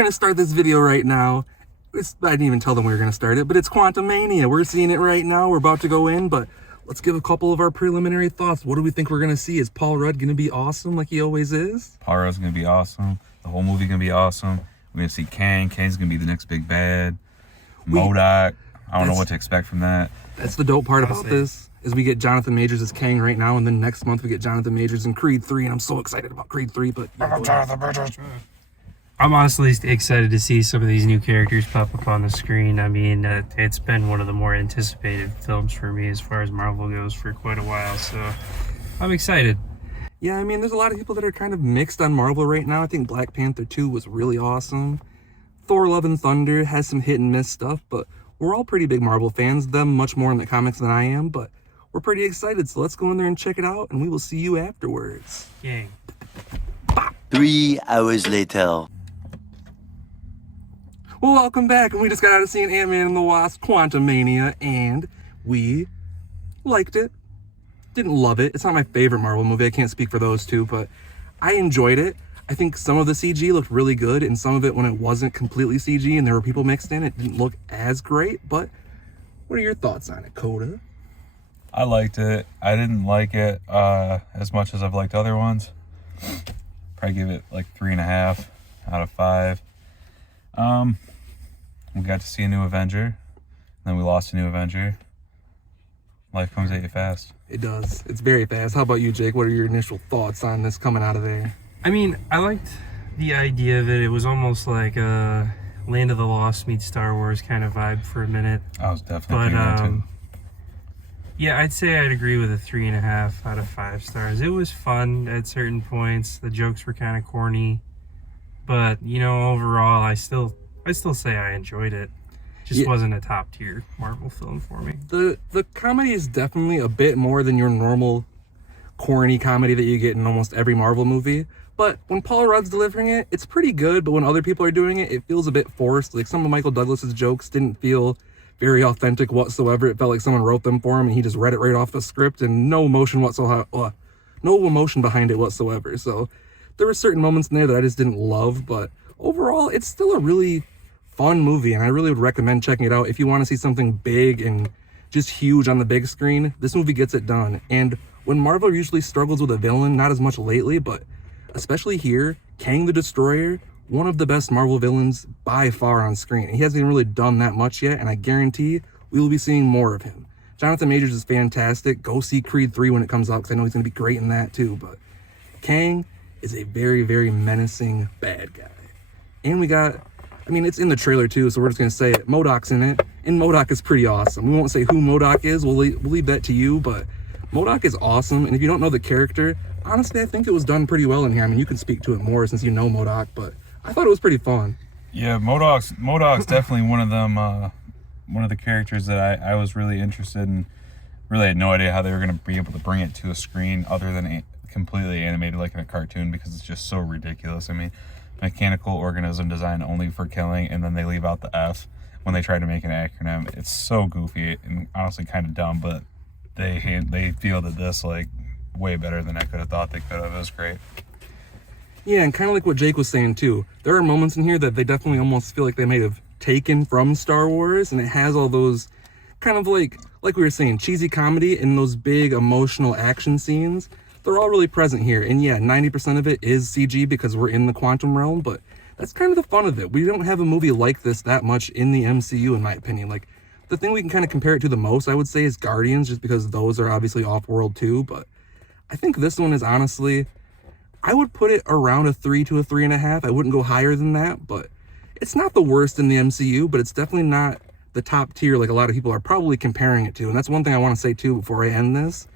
going to start this video right now. I didn't even tell them we were going to start it, but it's Quantumania. We're seeing it right now. We're about to go in, but let's give a couple of our preliminary thoughts. What do we think we're going to see? Is Paul Rudd going to be awesome like he always is? Paul Rudd's going to be awesome. The whole movie's going to be awesome. We're going to see Kang. Kang's going to be the next big bad. MODOK. I don't know what to expect from that. That's the dope part about this, is we get Jonathan Majors as Kang right now, and then next month we get Jonathan Majors in Creed 3, and I'm so excited about Creed 3, but... I'm honestly excited to see some of these new characters pop up on the screen. I mean, it's been one of the more anticipated films for me as far as Marvel goes for quite a while, so I'm excited. Yeah, I mean, there's a lot of people that are kind of mixed on Marvel right now. I think Black Panther 2 was really awesome. Thor Love and Thunder has some hit and miss stuff, but we're all pretty big Marvel fans, them much more in the comics than I am, but we're pretty excited, so let's go in there and check it out, and we will see you afterwards. Yay. 3 hours later. Well, welcome back, and we just got out of seeing Ant-Man and the Wasp, Quantumania, and we liked it. Didn't love it. It's not my favorite Marvel movie. I can't speak for those two, but I enjoyed it. I think some of the CG looked really good, and some of it, when it wasn't completely CG and there were people mixed in, it didn't look as great, but what are your thoughts on it, Coda? I liked it. I didn't like it as much as I've liked other ones. Probably give it like 3.5 out of 5. We got to see a new Avenger, then we lost a new Avenger. Life comes at you fast. It does. It's very fast. How about you, Jake? What are your initial thoughts on this coming out of there? I mean, I liked the idea of it. It was almost like a Land of the Lost meets Star Wars kind of vibe for a minute. I was definitely thinking that too. Yeah, I'd say I'd agree with a 3.5 out of 5 stars. It was fun at certain points. The jokes were kind of corny, but you know, overall, I still say I enjoyed it. Just wasn't a top tier Marvel film for me. The comedy is definitely a bit more than your normal corny comedy that you get in almost every Marvel movie. But when Paul Rudd's delivering it, it's pretty good. But when other people are doing it, it feels a bit forced. Like some of Michael Douglas's jokes didn't feel very authentic whatsoever. It felt like someone wrote them for him and he just read it right off the script and no emotion whatsoever. No emotion behind it whatsoever. So there were certain moments in there that I just didn't love. But overall, it's still a really fun movie, and I really would recommend checking it out if you want to see something big and just huge on the big screen. This movie gets it done. And when Marvel usually struggles with a villain, not as much lately, but especially here, Kang the Destroyer, one of the best Marvel villains by far on screen. He hasn't even really done that much yet, and I guarantee we will be seeing more of him. Jonathan Majors is fantastic. Go see Creed 3 when it comes out, because I know he's going to be great in that too. But Kang is a very, very menacing bad guy. And we got, I mean, it's in the trailer too, so we're just going to say it. MODOK's in it, and MODOK is pretty awesome. We won't say who MODOK is. We'll leave that to you, but MODOK is awesome. And if you don't know the character, honestly, I think it was done pretty well in here. I mean, you can speak to it more since you know MODOK, but I thought it was pretty fun. Yeah, MODOK's definitely one of them. One of the characters that I was really interested in. Really had no idea how they were going to be able to bring it to a screen other than completely animated like in a cartoon, because it's just so ridiculous. I mean, mechanical organism designed only for killing, and then they leave out the F when they try to make an acronym. It's so goofy and honestly kind of dumb, but they fielded this like way better than I could have thought they could have. It was great. Yeah, and kind of like what Jake was saying too, there are moments in here that they definitely almost feel like they may have taken from Star Wars, and it has all those kind of like we were saying, cheesy comedy and those big emotional action scenes. They're all really present here, and yeah, 90% of it is CG because we're in the quantum realm, but that's kind of the fun of it. We don't have a movie like this that much in the MCU, in my opinion. Like, the thing we can kind of compare it to the most, I would say, is Guardians, just because those are obviously off-world too, but I think this one is honestly, I would put it around a 3 to a 3.5. I wouldn't go higher than that, but it's not the worst in the MCU, but it's definitely not the top tier like a lot of people are probably comparing it to. And that's one thing I want to say too before I end this.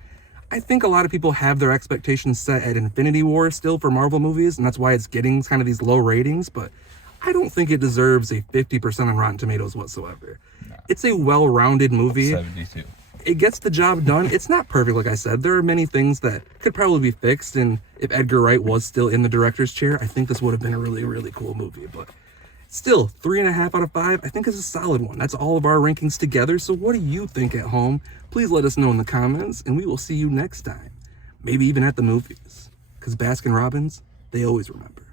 I think a lot of people have their expectations set at Infinity War still for Marvel movies, and that's why it's getting kind of these low ratings, but I don't think it deserves a 50% on Rotten Tomatoes whatsoever. No. It's a well-rounded movie. 72. It gets the job done. It's not perfect, like I said. There are many things that could probably be fixed, and if Edgar Wright was still in the director's chair, I think this would have been a really, really cool movie. But still, 3.5 out of 5, I think is a solid one. That's all of our rankings together. So what do you think at home? Please let us know in the comments, and we will see you next time. Maybe even at the movies. Because Baskin-Robbins, they always remember.